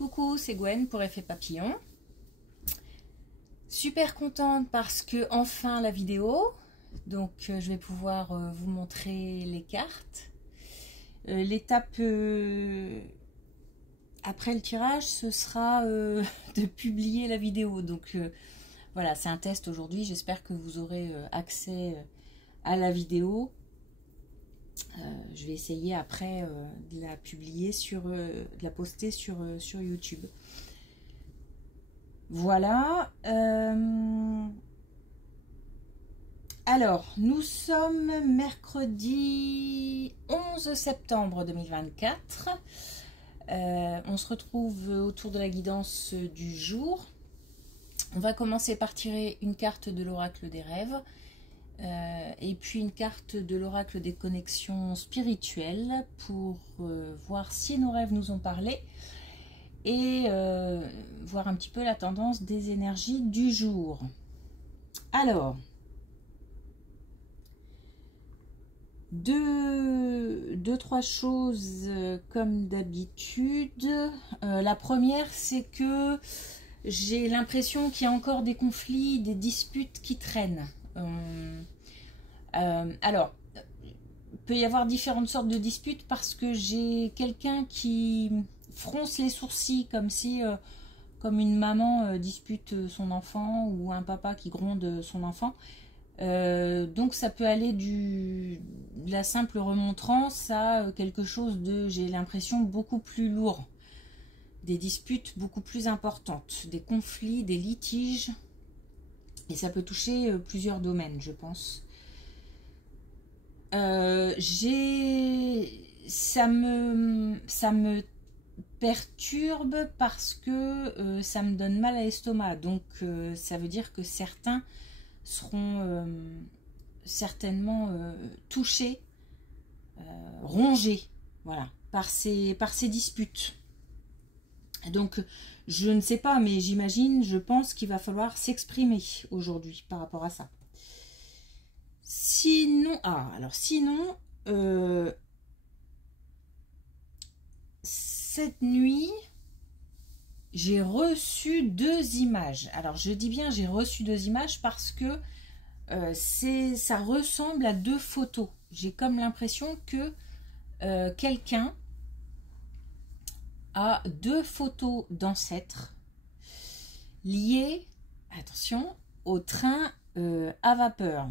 Coucou, c'est Gwen pour Effet Papillon. Super contente parce que enfin la vidéo, donc je vais pouvoir vous montrer les cartes. L'étape après le tirage, ce sera de publier la vidéo. Donc voilà, c'est un test aujourd'hui. J'espère que vous aurez accès à la vidéo. Je vais essayer après de la publier de la poster sur YouTube. Voilà. Alors, nous sommes mercredi 11 septembre 2024. On se retrouve autour de la guidance du jour. On va commencer par tirer une carte de l'oracle des rêves. Et puis une carte de l'oracle des connexions spirituelles pour voir si nos rêves nous ont parlé et voir un petit peu la tendance des énergies du jour. Alors, trois choses comme d'habitude. La première, c'est que j'ai l'impression qu'il y a encore des conflits, des disputes qui traînent. Alors, il peut y avoir différentes sortes de disputes parce que j'ai quelqu'un qui fronce les sourcils comme si, comme une maman dispute son enfant ou un papa qui gronde son enfant. Donc ça peut aller de la simple remontrance à quelque chose de, j'ai l'impression, beaucoup plus lourd. Des disputes beaucoup plus importantes, des conflits, des litiges. Et ça peut toucher plusieurs domaines, je pense. Ça me perturbe parce que ça me donne mal à l'estomac. Donc ça veut dire que certains seront certainement touchés, rongés, voilà, par ces disputes. Donc je ne sais pas, mais j'imagine, je pense qu'il va falloir s'exprimer aujourd'hui par rapport à ça. Sinon, sinon, cette nuit, j'ai reçu 2 images. Alors, je dis bien j'ai reçu 2 images parce que ça ressemble à 2 photos. J'ai comme l'impression que quelqu'un a 2 photos d'ancêtres liées, attention, au train à vapeur.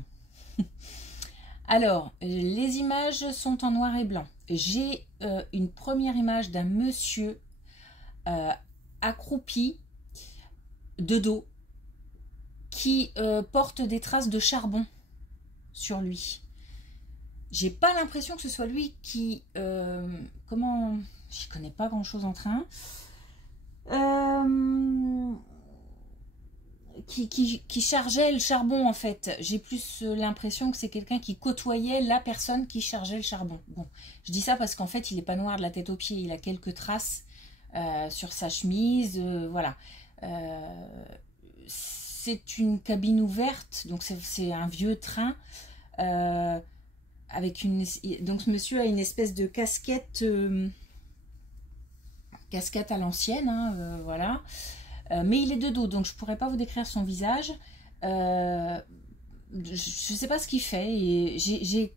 Alors, les images sont en noir et blanc. J'ai une première image d'un monsieur accroupi de dos qui porte des traces de charbon sur lui. J'ai pas l'impression que ce soit lui qui... comment... J'y connais pas grand chose en train. Qui chargeait le charbon en fait. J'ai plus l'impression que c'est quelqu'un qui côtoyait la personne qui chargeait le charbon. Bon, je dis ça parce qu'en fait il n'est pas noir de la tête aux pieds, il a quelques traces sur sa chemise, voilà. C'est une cabine ouverte, donc c'est un vieux train avec une... Donc ce monsieur a une espèce de casquette à l'ancienne, hein, voilà. Mais il est de dos, donc je ne pourrais pas vous décrire son visage. Je ne sais pas ce qu'il fait. Et j'ai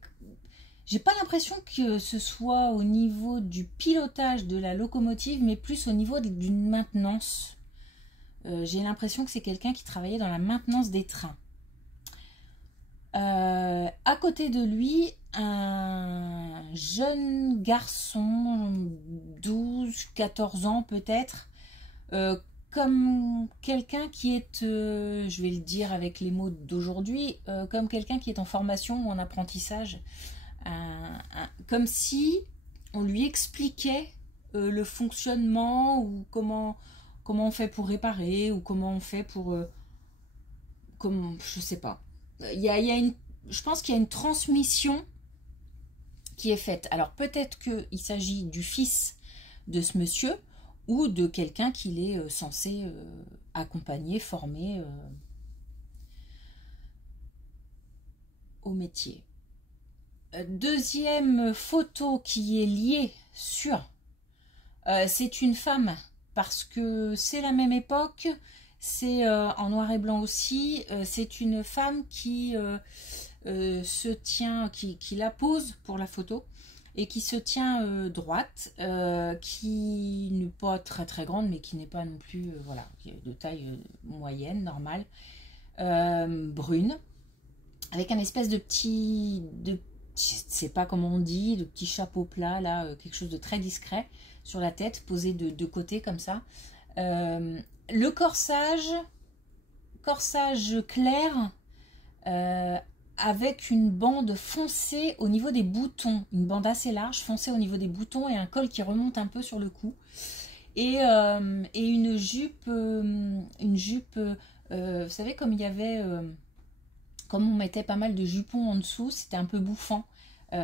pas l'impression que ce soit au niveau du pilotage de la locomotive, mais plus au niveau d'une maintenance. J'ai l'impression que c'est quelqu'un qui travaillait dans la maintenance des trains. À côté de lui, un jeune garçon, 12-14 ans peut-être, comme quelqu'un qui est, je vais le dire avec les mots d'aujourd'hui, comme quelqu'un qui est en formation ou en apprentissage, comme si on lui expliquait le fonctionnement ou comment on fait pour réparer ou comment on fait pour... je sais pas. Je pense qu'il y a une transmission qui est faite. Alors peut-être qu'il s'agit du fils de ce monsieur, ou de quelqu'un qu'il est censé accompagner, former au métier. Deuxième photo qui est liée sur... c'est une femme parce que c'est la même époque, c'est en noir et blanc aussi, c'est une femme qui se tient, qui la pose pour la photo, et qui se tient droite, qui n'est pas très très grande, mais qui n'est pas non plus, voilà, de taille moyenne, normale, brune, avec un espèce de petit, je sais pas comment on dit, de petit chapeau plat, là, quelque chose de très discret sur la tête, posé de côté comme ça. Le corsage clair, avec une bande foncée au niveau des boutons, une bande assez large, foncée au niveau des boutons, et un col qui remonte un peu sur le cou, et une jupe, vous savez, comme il y avait, comme on mettait pas mal de jupons en dessous, c'était un peu bouffant,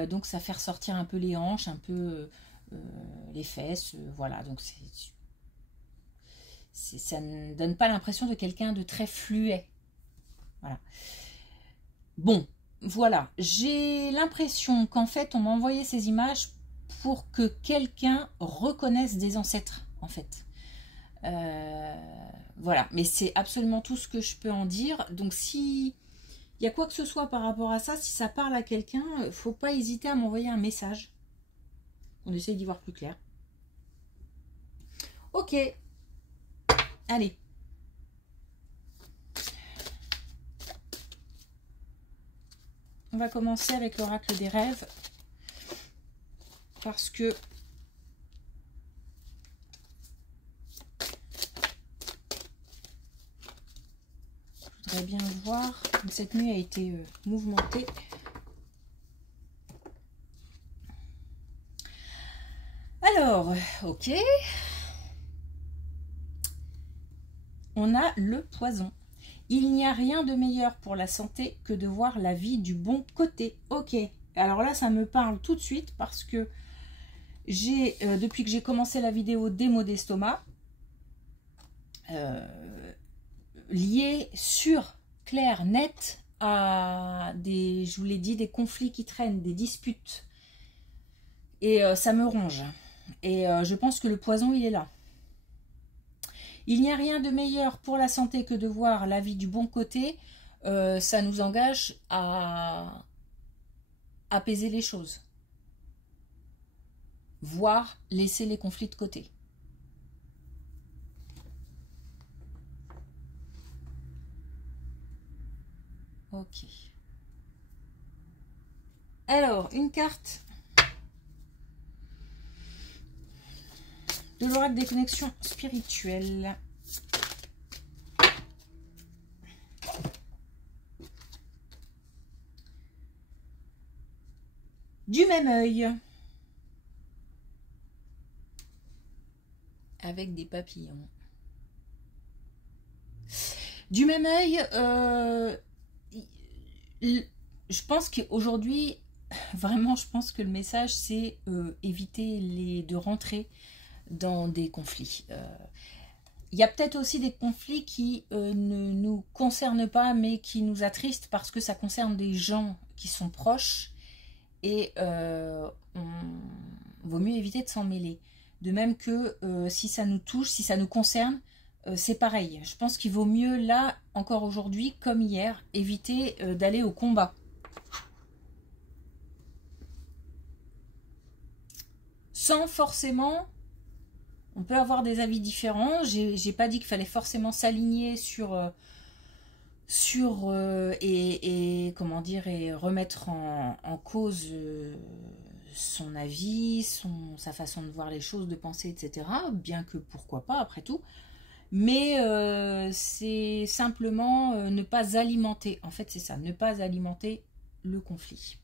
donc ça fait ressortir un peu les hanches, un peu les fesses, voilà, donc ça ne donne pas l'impression de quelqu'un de très fluet, voilà. Bon, voilà, j'ai l'impression qu'en fait, on m'a envoyé ces images pour que quelqu'un reconnaisse des ancêtres, en fait. Voilà, mais c'est absolument tout ce que je peux en dire. Donc, si il y a quoi que ce soit par rapport à ça, si ça parle à quelqu'un, faut pas hésiter à m'envoyer un message. On essaye d'y voir plus clair. Ok, allez. On va commencer avec l'oracle des rêves, parce que je voudrais bien voir, comme cette nuit a été mouvementée. Alors, ok. On a le poison. Il n'y a rien de meilleur pour la santé que de voir la vie du bon côté. Ok, alors là, ça me parle tout de suite parce que j'ai, depuis que j'ai commencé la vidéo des maux d'estomac, lié sur clair, net, à des, je vous l'ai dit, des conflits qui traînent, des disputes. Et ça me ronge. Et je pense que le poison, il est là. Il n'y a rien de meilleur pour la santé que de voir la vie du bon côté. Ça nous engage à apaiser les choses. Voire laisser les conflits de côté. Ok. Alors, une carte de l'oracle des connexions spirituelles. Du même œil. Avec des papillons. Du même œil, je pense qu'aujourd'hui, vraiment, je pense que le message, c'est éviter de rentrer dans des conflits. Il y a peut-être aussi des conflits qui ne nous concernent pas, mais qui nous attristent parce que ça concerne des gens qui sont proches, et vaut mieux éviter de s'en mêler. De même que si ça nous touche, si ça nous concerne, c'est pareil. Je pense qu'il vaut mieux, là, encore aujourd'hui, comme hier, éviter d'aller au combat. Sans forcément... On peut avoir des avis différents. J'ai pas dit qu'il fallait forcément s'aligner sur et comment dire, et remettre en cause son avis, sa façon de voir les choses, de penser, etc. Bien que pourquoi pas, après tout. Mais c'est simplement ne pas alimenter. En fait, c'est ça, ne pas alimenter le conflit.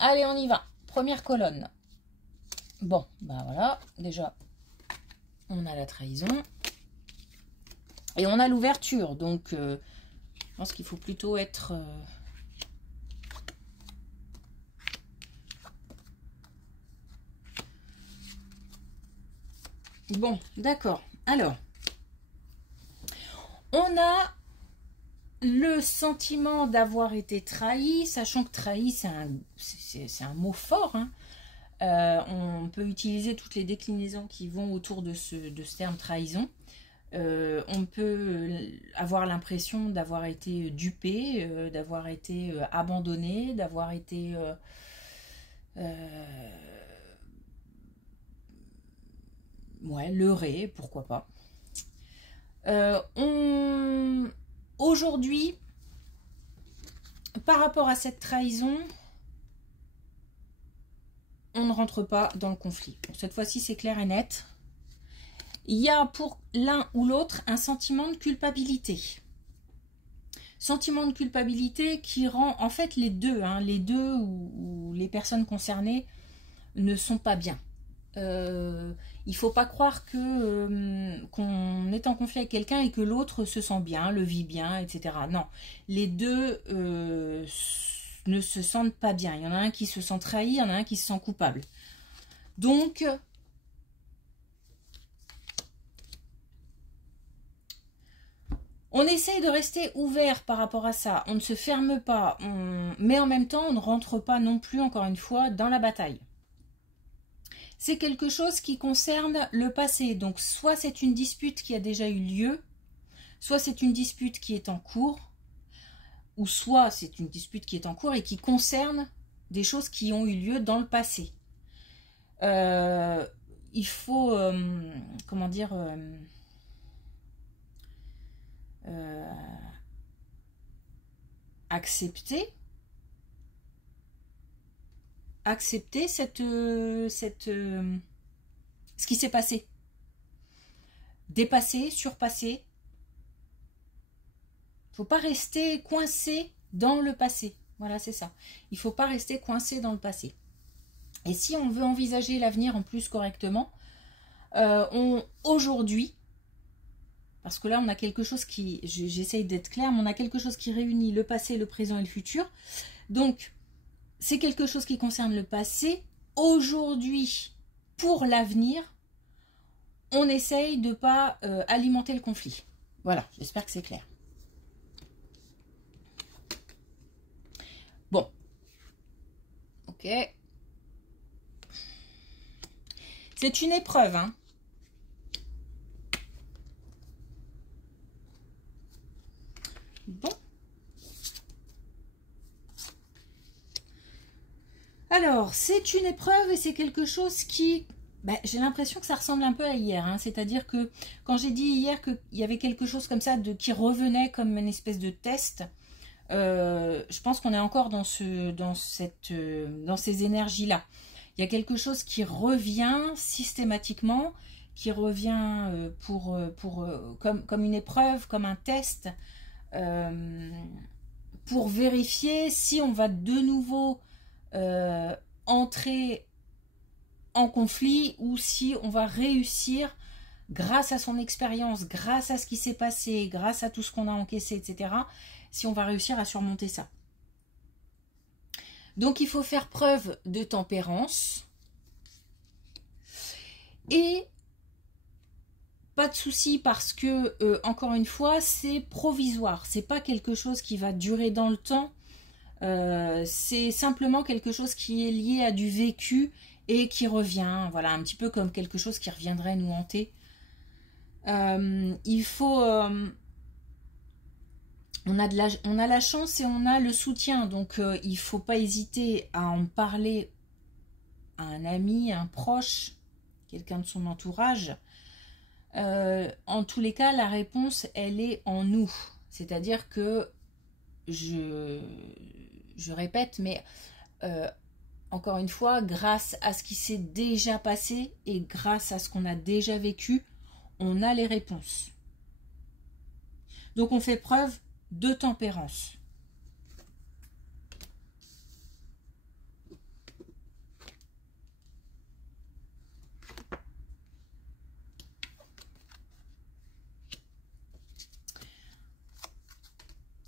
Allez, on y va. Première colonne. Bon, ben voilà, déjà, on a la trahison. Et on a l'ouverture, donc je pense qu'il faut plutôt être... Bon, d'accord. Alors, on a le sentiment d'avoir été trahi, sachant que trahi, c'est un mot fort, hein. On peut utiliser toutes les déclinaisons qui vont autour de ce terme trahison. On peut avoir l'impression d'avoir été dupé, d'avoir été abandonné, d'avoir été ouais, leurré, pourquoi pas. Aujourd'hui, par rapport à cette trahison, on ne rentre pas dans le conflit. Cette fois-ci, c'est clair et net. Il y a pour l'un ou l'autre un sentiment de culpabilité. Sentiment de culpabilité qui rend, en fait, les deux ou les personnes concernées ne sont pas bien. Il ne faut pas croire qu'on est en conflit avec quelqu'un et que l'autre se sent bien, le vit bien, etc. Non, les deux ne se sentent pas bien. Il y en a un qui se sent trahi, il y en a un qui se sent coupable. Donc, on essaye de rester ouvert par rapport à ça. On ne se ferme pas, mais en même temps, on ne rentre pas non plus, encore une fois, dans la bataille. C'est quelque chose qui concerne le passé. Donc, soit c'est une dispute qui a déjà eu lieu, soit c'est une dispute qui est en cours, ou soit c'est une dispute qui est en cours et qui concerne des choses qui ont eu lieu dans le passé. Il faut, comment dire, accepter ce qui s'est passé. Dépasser, surpasser. Il ne faut pas rester coincé dans le passé. Voilà, c'est ça. Il ne faut pas rester coincé dans le passé. Et si on veut envisager l'avenir en plus correctement, aujourd'hui, parce que là on a quelque chose qui, j'essaye d'être claire, mais on a quelque chose qui réunit le passé, le présent et le futur. Donc, c'est quelque chose qui concerne le passé. Aujourd'hui, pour l'avenir, on essaye de ne pas alimenter le conflit. Voilà, j'espère que c'est clair. Bon. Ok. C'est une épreuve, hein. Bon. Alors, c'est une épreuve et c'est quelque chose qui... j'ai l'impression que ça ressemble un peu à hier. Hein. C'est-à-dire que quand j'ai dit hier qu'il y avait quelque chose comme ça qui revenait comme une espèce de test, je pense qu'on est encore dans ces énergies-là. Il y a quelque chose qui revient systématiquement, qui revient comme une épreuve, comme un test, pour vérifier si on va de nouveau entrer en conflit ou si on va réussir grâce à son expérience, grâce à ce qui s'est passé, grâce à tout ce qu'on a encaissé, etc., si on va réussir à surmonter ça. Donc il faut faire preuve de tempérance et pas de souci parce que, encore une fois, c'est provisoire, c'est pas quelque chose qui va durer dans le temps, c'est simplement quelque chose qui est lié à du vécu et qui revient, voilà, un petit peu comme quelque chose qui reviendrait nous hanter. Il faut... on a la chance et on a le soutien, donc il ne faut pas hésiter à en parler à un ami, un proche, quelqu'un de son entourage. En tous les cas, la réponse, elle est en nous. C'est-à-dire que, je répète, mais encore une fois, grâce à ce qui s'est déjà passé et grâce à ce qu'on a déjà vécu, on a les réponses. Donc on fait preuve de tempérance.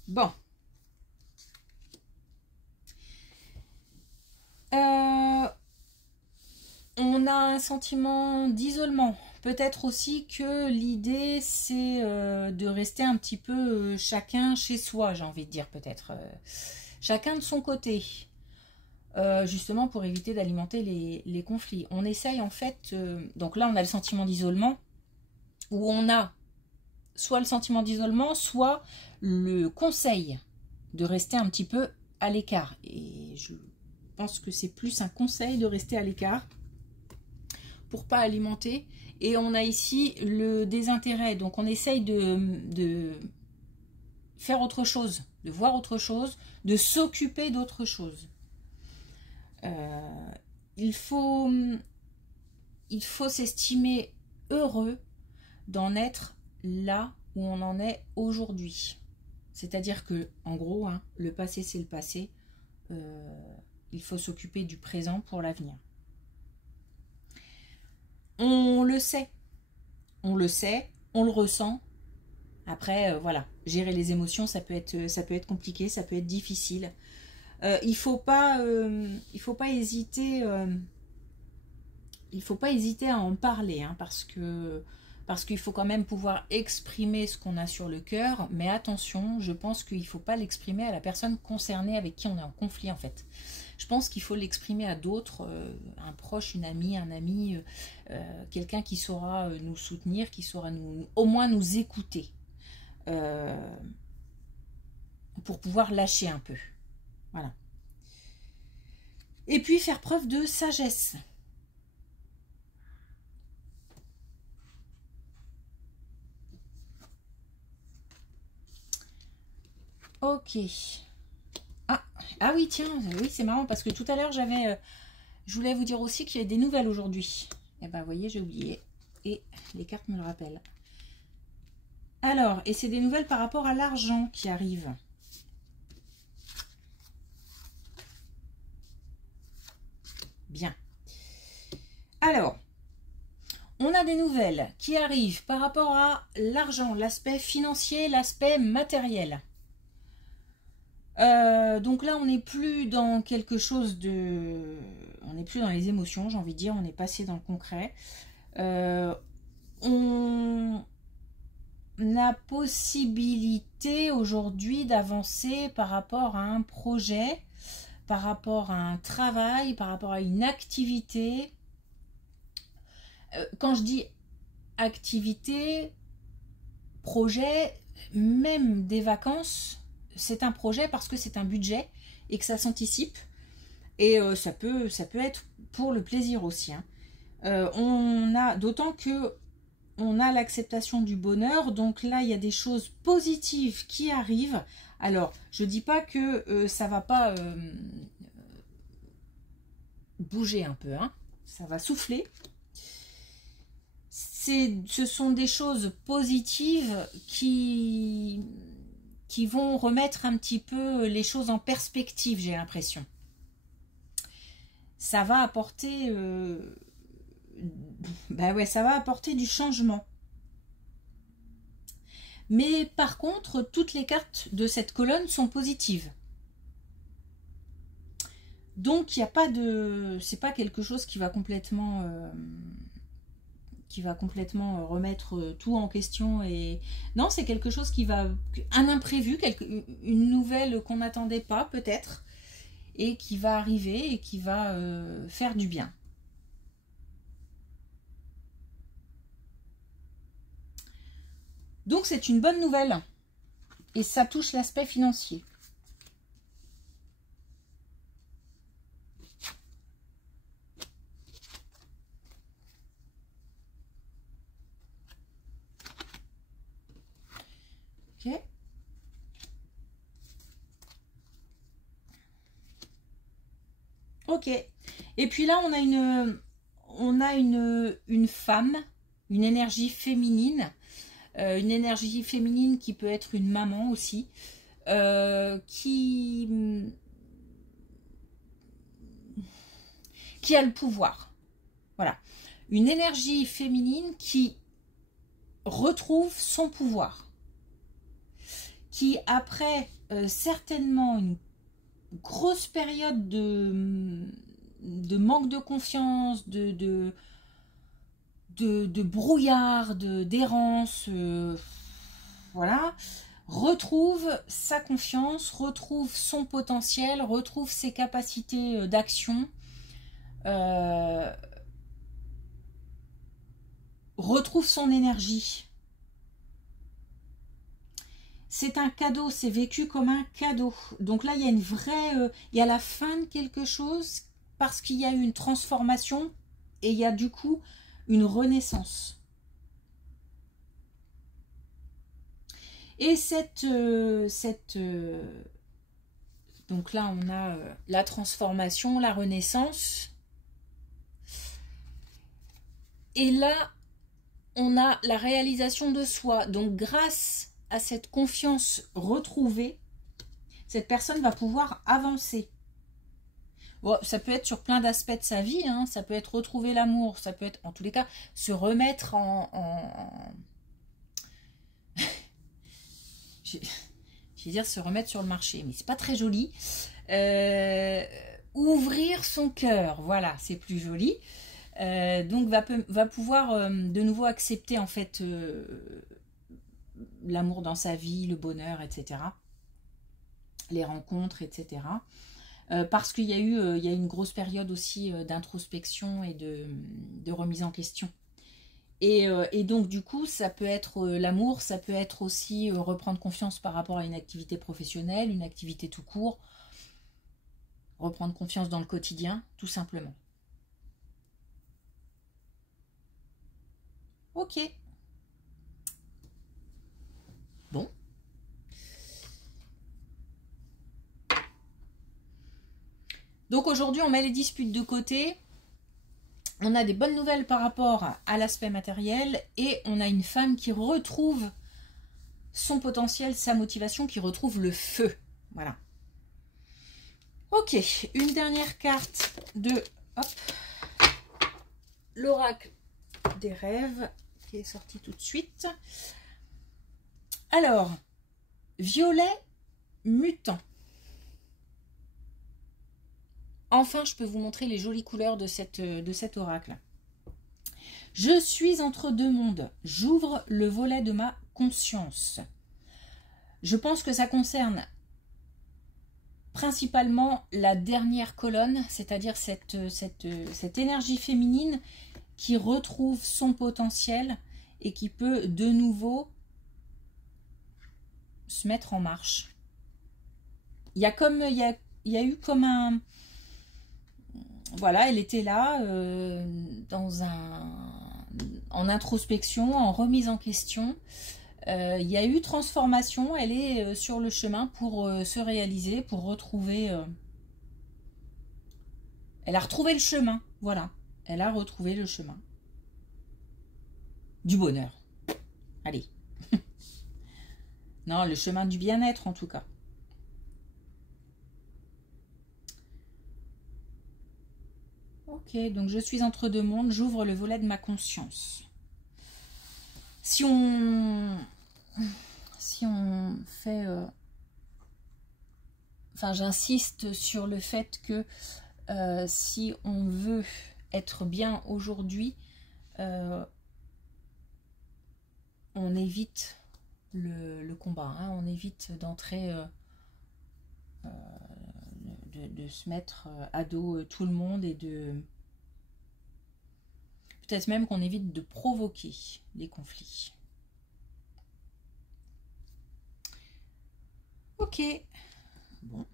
Bon. On a un sentiment d'isolement. Peut-être aussi que l'idée, c'est de rester un petit peu chacun chez soi, j'ai envie de dire peut-être. Chacun de son côté. justement pour éviter d'alimenter les conflits. On essaye en fait, donc là on a le sentiment d'isolement, où on a soit le sentiment d'isolement, soit le conseil de rester un petit peu à l'écart. Et je pense que c'est plus un conseil de rester à l'écart pour pas alimenter. Et on a ici le désintérêt, donc on essaye de faire autre chose, de voir autre chose, de s'occuper d'autre chose. Il faut s'estimer heureux d'en être là où on en est aujourd'hui. C'est-à-dire que, en gros, hein, le passé c'est le passé. Il faut s'occuper du présent pour l'avenir. On le sait, on le ressent. Après, voilà, gérer les émotions, ça peut être compliqué, ça peut être difficile. Il faut pas hésiter à en parler, hein, parce qu'il faut quand même pouvoir exprimer ce qu'on a sur le cœur, mais attention, je pense qu'il ne faut pas l'exprimer à la personne concernée avec qui on est en conflit en fait. Je pense qu'il faut l'exprimer à d'autres, un proche, une amie, un ami, quelqu'un qui saura nous soutenir, qui saura au moins nous écouter, pour pouvoir lâcher un peu. Voilà. Et puis faire preuve de sagesse. Ok. Ah oui, tiens, oui, c'est marrant parce que tout à l'heure, je voulais vous dire aussi qu'il y avait des nouvelles aujourd'hui. Et ben, vous voyez, j'ai oublié. Et les cartes me le rappellent. Alors, et c'est des nouvelles par rapport à l'argent qui arrive. Bien. Alors, on a des nouvelles qui arrivent par rapport à l'argent, l'aspect financier, l'aspect matériel. Donc là, on n'est plus dans quelque chose de... On n'est plus dans les émotions, j'ai envie de dire, on est passé dans le concret. On a possibilité aujourd'hui d'avancer par rapport à un projet, par rapport à un travail, par rapport à une activité. Quand je dis activité, projet, même des vacances, c'est un projet parce que c'est un budget et que ça s'anticipe. Et ça peut être pour le plaisir aussi, hein. On a, d'autant que on a l'acceptation du bonheur, donc là il y a des choses positives qui arrivent. Alors je dis pas que ça va pas bouger un peu, hein. Ça va souffler. Ce sont des choses positives qui vont remettre un petit peu les choses en perspective, j'ai l'impression. Ça va apporter ça va apporter du changement. Mais par contre, toutes les cartes de cette colonne sont positives. Donc il n'y a pas de... C'est pas quelque chose qui va complètement remettre tout en question. Et non, c'est quelque chose qui va... Un imprévu, une nouvelle qu'on n'attendait pas peut-être, et qui va arriver et qui va faire du bien. Donc c'est une bonne nouvelle. Et ça touche l'aspect financier. Ok. Ok. Et puis là, on a une femme, une énergie féminine. Une énergie féminine qui peut être une maman aussi, qui a le pouvoir. Voilà. Une énergie féminine qui retrouve son pouvoir. Qui, après certainement une grosse période de manque de confiance, de brouillard, d'errance, voilà, retrouve sa confiance, retrouve son potentiel, retrouve ses capacités d'action, retrouve son énergie. C'est un cadeau, c'est vécu comme un cadeau. Donc là, il y a une vraie... il y a la fin de quelque chose parce qu'il y a eu une transformation et il y a du coup une renaissance. Et donc là, on a la transformation, la renaissance. Et là, on a la réalisation de soi. Donc grâce à cette confiance retrouvée, cette personne va pouvoir avancer. Bon, ça peut être sur plein d'aspects de sa vie, hein. Ça peut être retrouver l'amour, ça peut être en tous les cas se remettre je vais dire se remettre sur le marché, mais c'est pas très joli. Ouvrir son cœur, voilà, c'est plus joli. Donc va pouvoir de nouveau accepter en fait l'amour dans sa vie, le bonheur, etc. Les rencontres, etc. Parce qu'il y a eu une grosse période aussi d'introspection et de remise en question. Et donc du coup, ça peut être l'amour, ça peut être aussi reprendre confiance par rapport à une activité professionnelle, une activité tout court, reprendre confiance dans le quotidien, tout simplement. Ok. Bon. Donc aujourd'hui, on met les disputes de côté. On a des bonnes nouvelles par rapport à l'aspect matériel et on a une femme qui retrouve son potentiel, sa motivation, qui retrouve le feu. Voilà. Ok, une dernière carte de l'oracle des rêves qui est sorti tout de suite. Alors, violet mutant. Enfin, je peux vous montrer les jolies couleurs de cet oracle. Je suis entre deux mondes. J'ouvre le volet de ma conscience. Je pense que ça concerne principalement la dernière colonne, c'est-à-dire cette énergie féminine qui retrouve son potentiel et qui peut de nouveau se mettre en marche. Il y a eu comme un... Voilà, elle était là en introspection, en remise en question. Il y a eu transformation, elle est sur le chemin pour se réaliser, pour retrouver... elle a retrouvé le chemin, voilà. Elle a retrouvé le chemin. Du bonheur. Allez. Non, le chemin du bien-être en tout cas. Ok, donc je suis entre deux mondes, j'ouvre le volet de ma conscience. Si on fait... enfin, j'insiste sur le fait que si on veut être bien aujourd'hui, on évite le combat, hein, on évite d'entrer... de se mettre à dos tout le monde et de... Peut-être même qu'on évite de provoquer les conflits. Ok. Bon.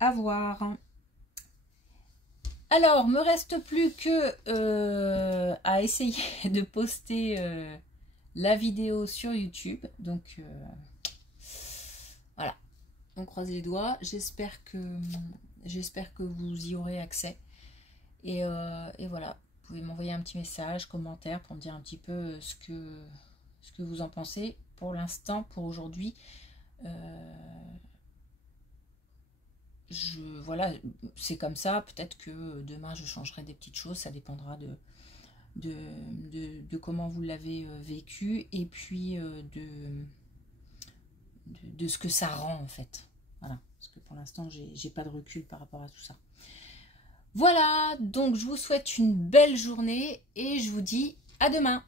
À voir. Alors, me reste plus que à essayer de poster la vidéo sur YouTube. Donc, voilà. On croise les doigts. J'espère que vous y aurez accès. Et voilà. Vous pouvez m'envoyer un petit message, commentaire pour me dire un petit peu ce que vous en pensez. Pour l'instant, pour aujourd'hui, voilà, c'est comme ça. Peut-être que demain je changerai des petites choses, ça dépendra de comment vous l'avez vécu et puis de ce que ça rend en fait. Voilà, parce que pour l'instant j'ai pas de recul par rapport à tout ça. Voilà, donc je vous souhaite une belle journée et je vous dis à demain.